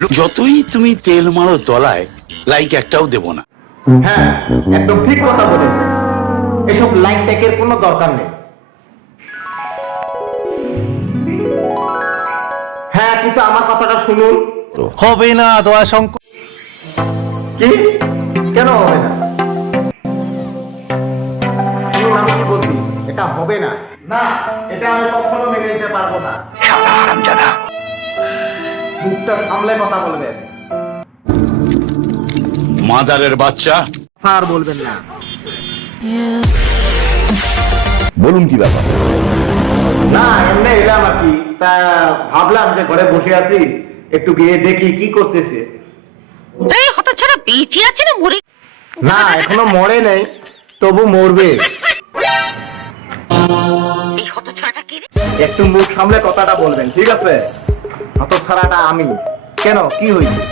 যতই তুমি তেল মারো তলায়, লাইক একটাও দেব না। হ্যাঁ, একদম ঠিক কথা বলেছে। এসব লাইক ট্যাগের কোনো দরকার নেই। হ্যাঁ, কিন্তু আমার কথাটা শুনুন। হবে না দয়াশঙ্কর। কি? কেন হবে না? শুনুন, আমি কি বলছি, এটা হবে না। না, এটা আমি কখনো মেনে নিতে পারবো না। মুখটা সামলে কথা বলবেন। মাদারের বাচ্চা। আর বলবেন না। বলুন কি ব্যাপার? না, এমনি এলাম আর কি। তা ভাবলাম যে ঘরে বসে আছি, একটু গিয়ে দেখি কি করতেছে। বেঁচে আছে না মরে? না, এখনো মরে নেই, তবু মরবে। এই হতছাড়াটা কে রে? একটু মুখ সামলে কথাটা বলবেন, ঠিক আছে? হতছাড়াটা আমি। কেন, কি হয়েছে?